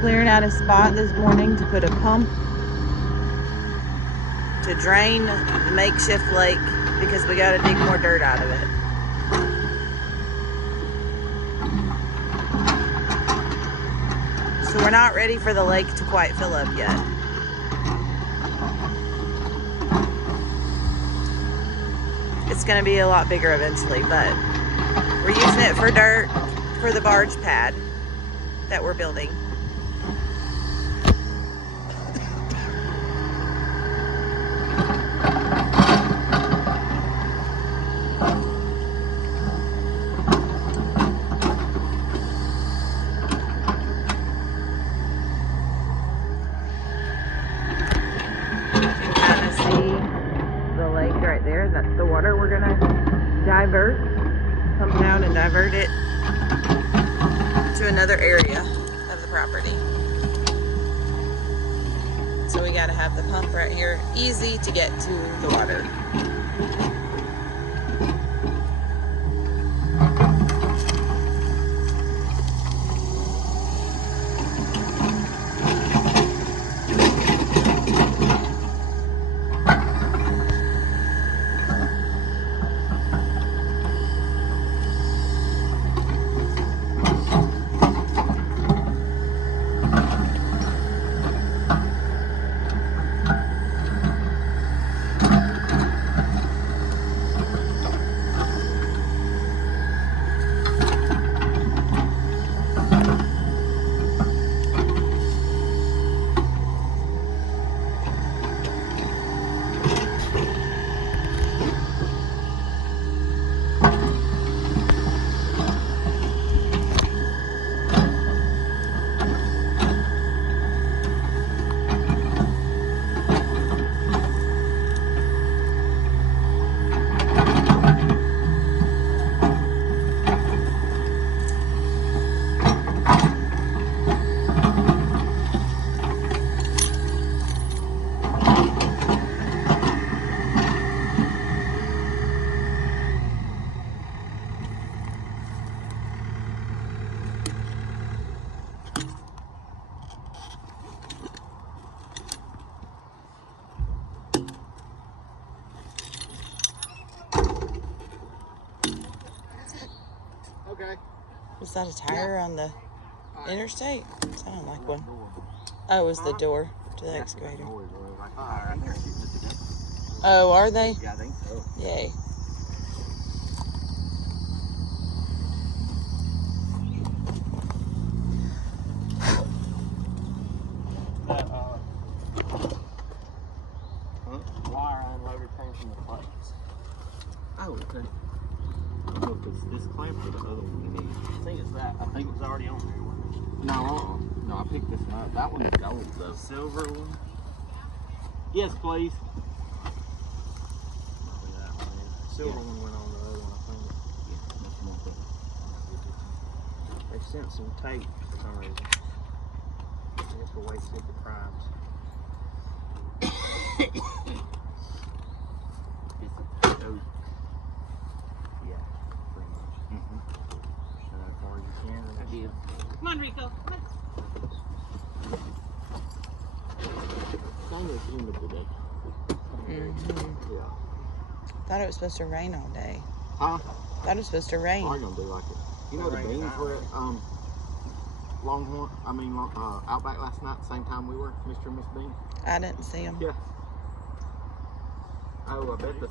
Clearing out a spot this morning to put a pump to drain the makeshift lake because we got to dig more dirt out of it. So we're not ready for the lake to quite fill up yet. It's going to be a lot bigger eventually, but we're using it for dirt for the barge pad that we're building. Right there, that's the water we're gonna divert, pump down and divert it to another area of the property. So we gotta have the pump right here, easy to get to the water. Okay. Was that a tire on the interstate? Sounded like one. Oh, it was the door to the excavator. Oh, are they? Yeah, I think so. Yay. That wire unloader came from the plates. Oh, okay. Look, it's this clamp or the other one we need. I think it's that. I think it was already on there. No, no, I picked this one up. That one's gold, The though. silver one. Yes, please. Probably that one. Silver one went on the other one, I think. Yeah, that's one thing. They sent some tape for some reason. I guess we'll wait to see if it primes. Yeah, pretty much. So as far as you can. I did. Come on, Rico. Come on. Kind of humid today. Yeah. Thought it was supposed to rain all day. Huh? Thought it was supposed to rain. Probably gonna do like it. You know the Rain beans tonight. were at Longhorn. I mean Outback last night. Same time we were, Mr. and Miss Bean. I didn't see them. Yeah. Oh, I bet this.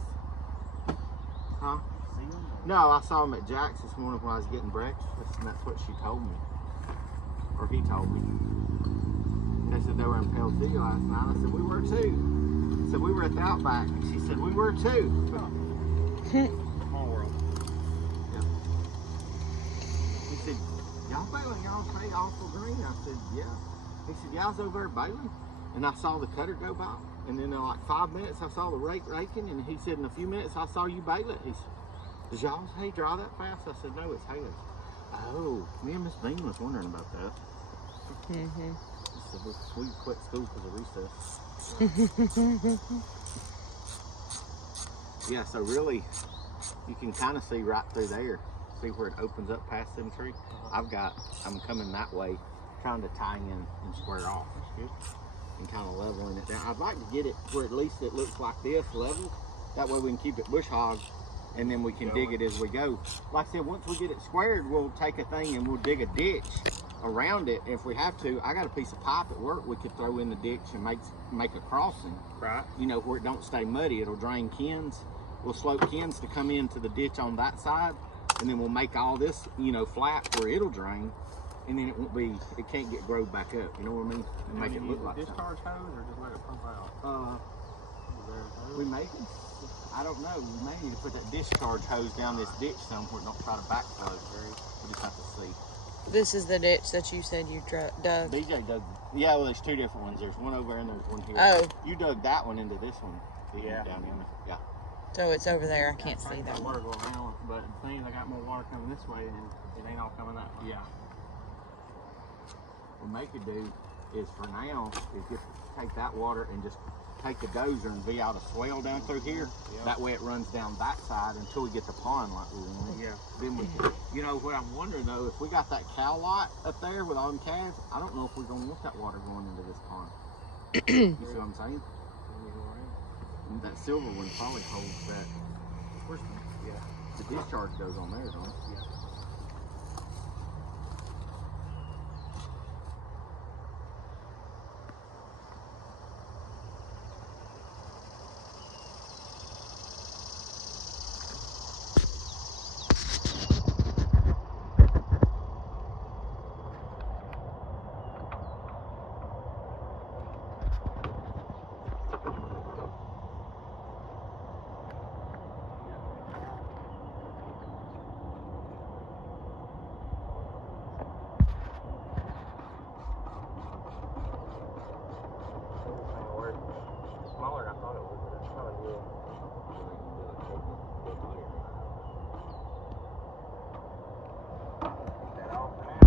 Huh? see them? No, I saw him at Jack's this morning when I was getting breakfast, and that's what she told me. Or he told me. They said they were in Pale City last night. I said, we were too. I said, we were at the Outback. And she said, we were too. Small world. Yeah. He said, y'all bailing, y'all say awful green. I said, yeah. He said, yeah, I was over there bailing, and I saw the cutter go by. And then in like 5 minutes, I saw the rake raking, and he said, in a few minutes, I saw you bail it. He said, does y'all's hay dry that fast? I said, no, it's Haley's. Oh, me and Miss Bean was wondering about that. Mm-hmm. I said, we quit school because of recess. Yeah, so really, you can kind of see right through there. See where it opens up past them trees? I'm coming that way, trying to tie in and square off. That's good. And kind of leveling it down. I'd like to get it where at least it looks like this, level. That way we can keep it bush hog, and then we can dig it as we go. Like I said, once we get it squared, we'll take a thing and we'll dig a ditch around it. If we have to, I got a piece of pipe at work we could throw in the ditch and make a crossing. Right. You know, where it don't stay muddy. It'll drain Ken's. We'll slope Ken's to come into the ditch on that side, and then we'll make all this, you know, flat where it'll drain. And then it won't be, it can't get growed back up. You know what I mean? And make it look like discharge hose or just let it pump out? We may, I don't know. We may need to put that discharge hose down this ditch somewhere and don't try to backflow. We just have to see. This is the ditch that you said you dug. BJ dug. Yeah, well, there's two different ones. There's one over there and there's one here. Oh. You dug that one into this one. Yeah. Down in there. Yeah. So it's over there. I can't see that water one. go around, but the thing is, I got more water coming this way, and it ain't all coming that way. Yeah. What we could do is for now is just take that water and just take the dozer and V out a swale down through here. Yeah. That way it runs down that side until we get the pond like we want. Yeah. Then we, you know what I'm wondering though, if we got that cow lot up there with all them calves, I don't know if we're gonna want that water going into this pond. You see what I'm saying? And that silver one probably holds that. Yeah. The discharge goes on there, don't it? Yeah. Smaller than I thought it was, but it's probably good. Take that off for now.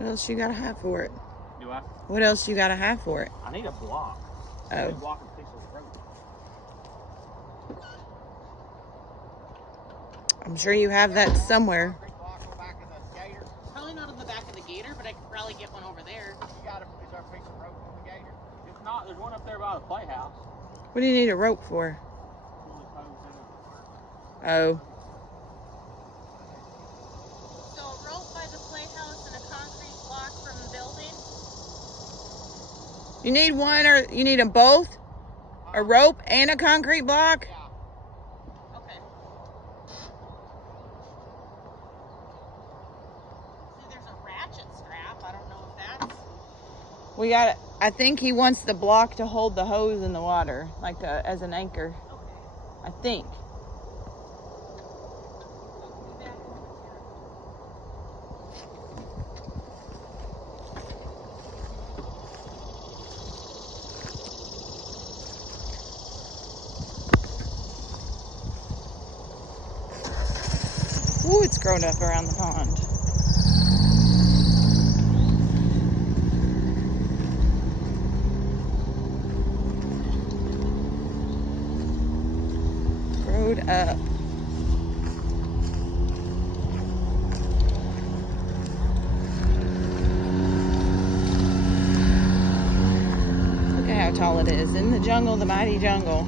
What else you gotta have for it? Do I? What else you gotta have for it? I need a block. I need a Oh, block and piece of rope. I'm sure you have that somewhere. Concrete block on the back of the gator. Probably not on the back of the gator, but I could probably get one over there. You got is there a piece of rope on the gator? If not, there's one up there by the playhouse. What do you need a rope for? Pull the hose in it. Oh, So a rope by the playhouse and a concrete block from the building. you need one or you need them both? A rope and a concrete block? Yeah. Okay. See, there's a ratchet strap. I don't know if that's... We got. I think he wants the block to hold the hose in the water, like as an anchor. Okay. I think. I'll be back in here. Ooh, it's grown up around the pond. Growed up. Look at how tall it is. In the jungle, the mighty jungle.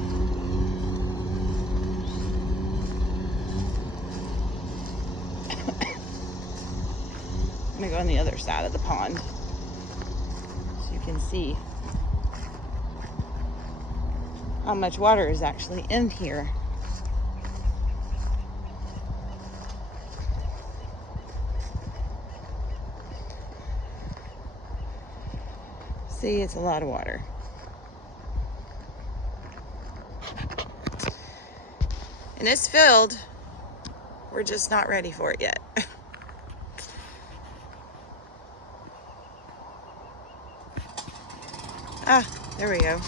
I'm gonna go on the other side of the pond so you can see how much water is actually in here. See, it's a lot of water. And it's filled. We're just not ready for it yet. Ah, there we go.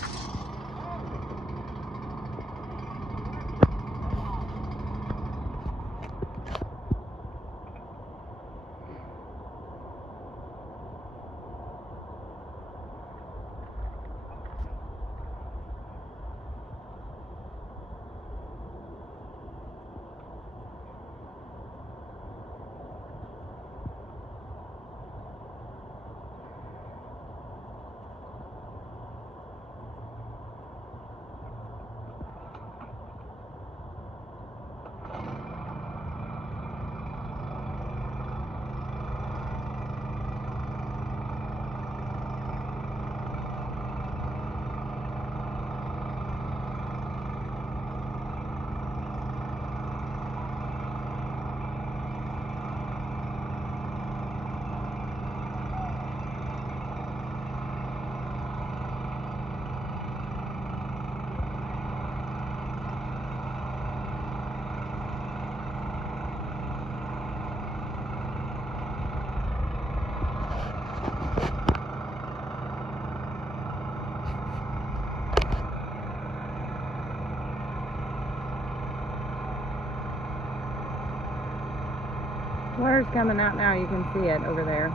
Water's coming out now. You can see it over there.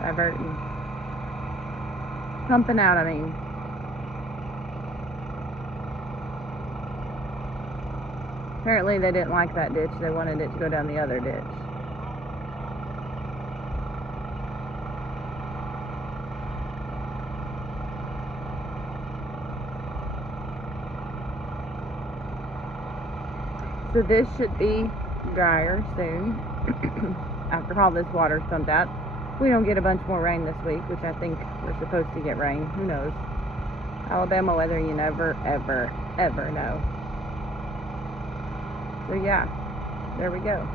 Diverting. Pumping out, I mean. Apparently they didn't like that ditch. They wanted it to go down the other ditch. So this should be drier soon after all this water's pumped out. We don't get a bunch more rain this week, which I think we're supposed to get rain. Who knows? Alabama weather, you never, ever, ever know. So yeah, there we go.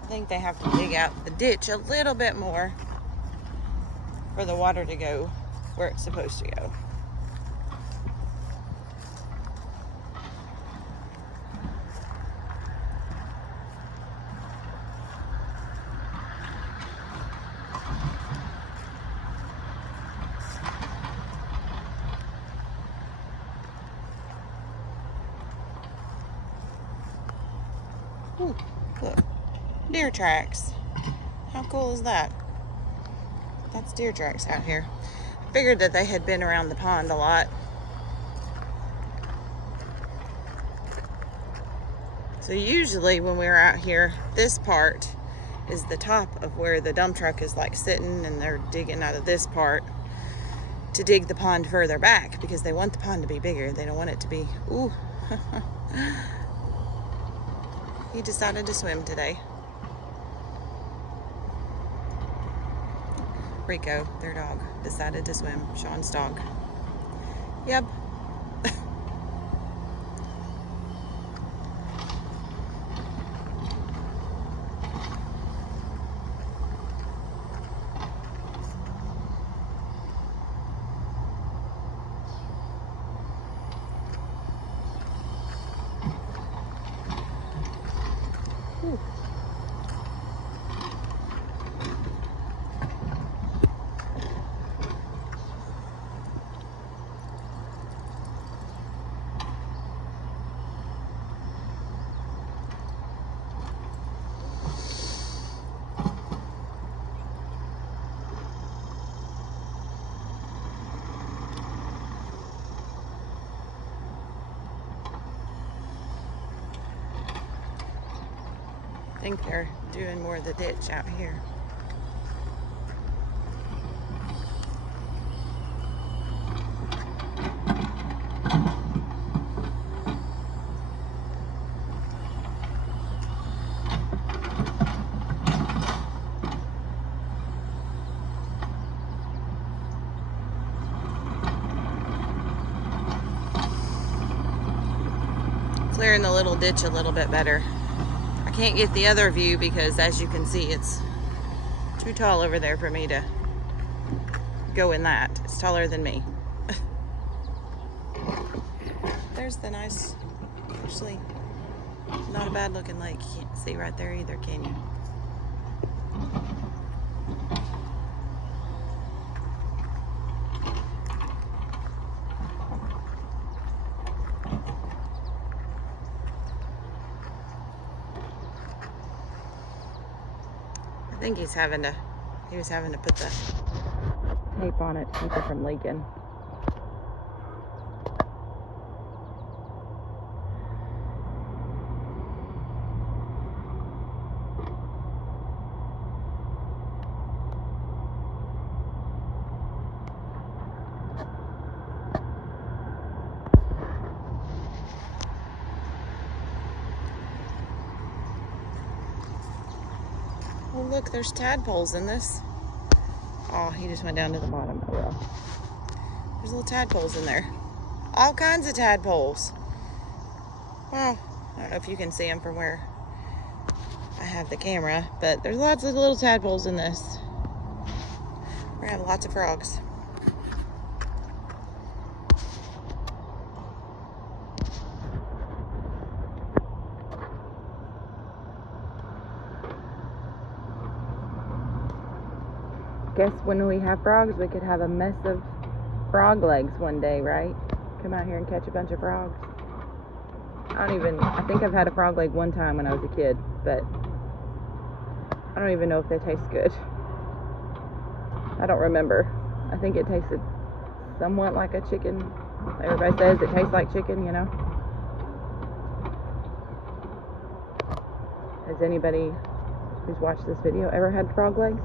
I think they have to dig out the ditch a little bit more for the water to go where it's supposed to go. Ooh, look. Deer tracks. How cool is that? That's deer tracks out here. Figured that they had been around the pond a lot. So usually when we're out here, this part is the top of where the dump truck is like sitting, and they're digging out of this part to dig the pond further back because they want the pond to be bigger. They don't want it to be, ooh. He decided to swim today. Rico, their dog, decided to swim. Sean's dog. Yep. Ooh. I think they're doing more of the ditch out here. Clearing the little ditch a little bit better. I can't get the other view because, as you can see, it's too tall over there for me to go in that. It's taller than me. There's the nice, actually not a bad looking lake. You can't see right there either, can you? I think he was having to put the tape on it to keep it from leaking. Oh, look, there's tadpoles in this. Oh, he just went down to the bottom. Oh well. There's little tadpoles in there. All kinds of tadpoles. Wow. I don't know if you can see them from where I have the camera, but there's lots of little tadpoles in this. We're gonna have lots of frogs. Guess when we have frogs, we could have a mess of frog legs one day, right? Come out here and catch a bunch of frogs. I think I've had a frog leg one time when I was a kid, but I don't even know if they taste good. I don't remember. I think it tasted somewhat like a chicken. Everybody says it tastes like chicken, you know? Has anybody who's watched this video ever had frog legs?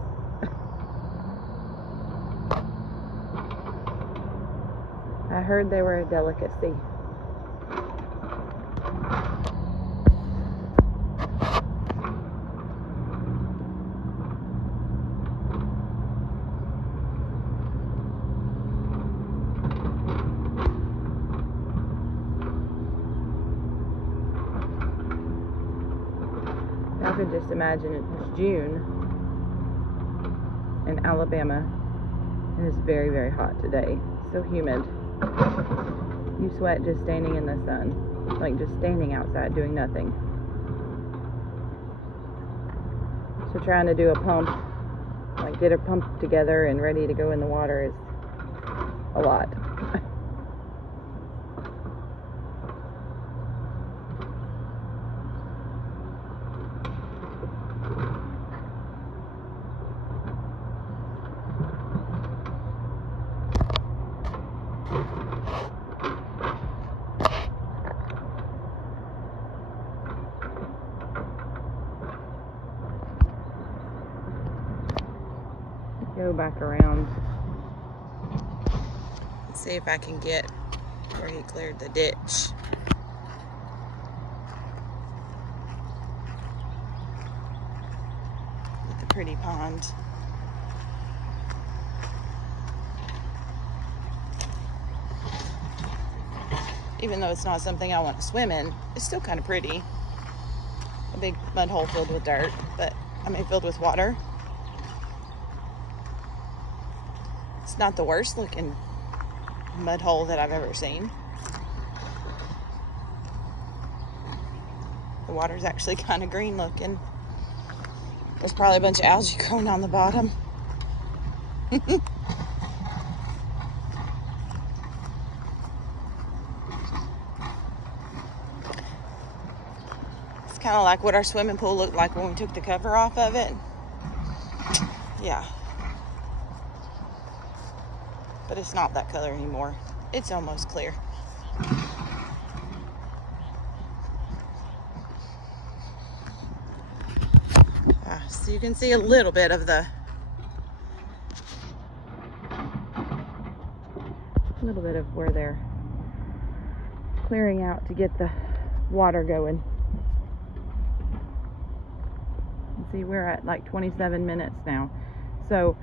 I heard they were a delicacy. I could just imagine it's June in Alabama, and it's very, very hot today. So humid. You sweat just standing in the sun, like just standing outside doing nothing. So trying to do a pump, like get a pump together and ready to go in the water is a lot. Go back around. Let's see if I can get where he cleared the ditch. With the pretty pond. Even though it's not something I want to swim in, it's still kind of pretty. A big mud hole filled with dirt, but I mean filled with water. It's not the worst looking mud hole that I've ever seen. The water's actually kind of green looking. There's probably a bunch of algae growing on the bottom. It's kind of like what our swimming pool looked like when we took the cover off of it. Yeah. But it's not that color anymore. It's almost clear. So you can see a little bit of where they're clearing out to get the water going. See, we're at like 27 minutes now. So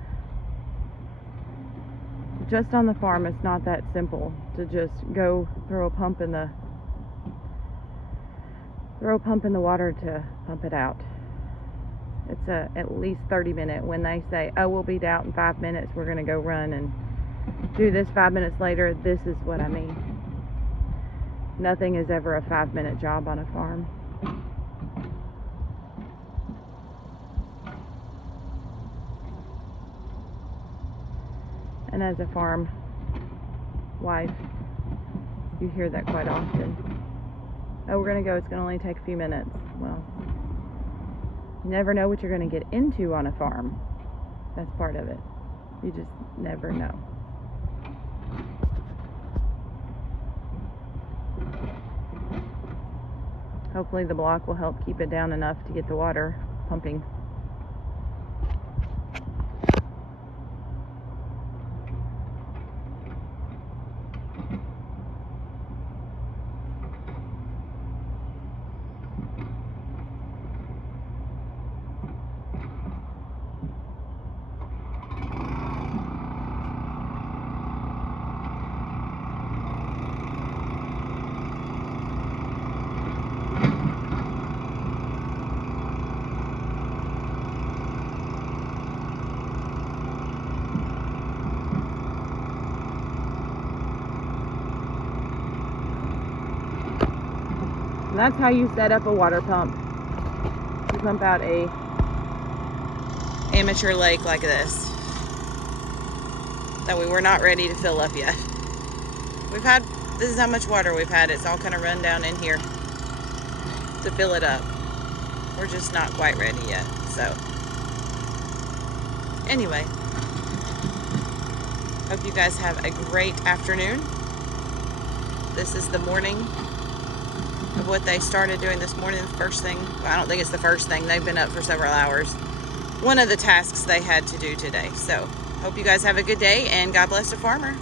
just on the farm, it's not that simple to just go throw a pump in the water to pump it out. It's at least 30-minute. When they say, oh, we'll be out in 5 minutes, we're gonna go run and do this 5 minutes later, this is what I mean. Nothing is ever a 5-minute job on a farm. And as a farm wife, you hear that quite often. Oh, we're gonna go, it's gonna only take a few minutes. Well, you never know what you're gonna get into on a farm. That's part of it. You just never know. Hopefully the block will help keep it down enough to get the water pumping. And that's how you set up a water pump. You pump out a amateur lake like this that we were not ready to fill up yet. This is how much water we've had. It's all kind of run down in here to fill it up. We're just not quite ready yet. So anyway, hope you guys have a great afternoon. This is the morning of what they started doing this morning. The first thing, well, I don't think it's the first thing. They've been up for several hours. One of the tasks they had to do today. So, hope you guys have a good day, and God bless the farmer.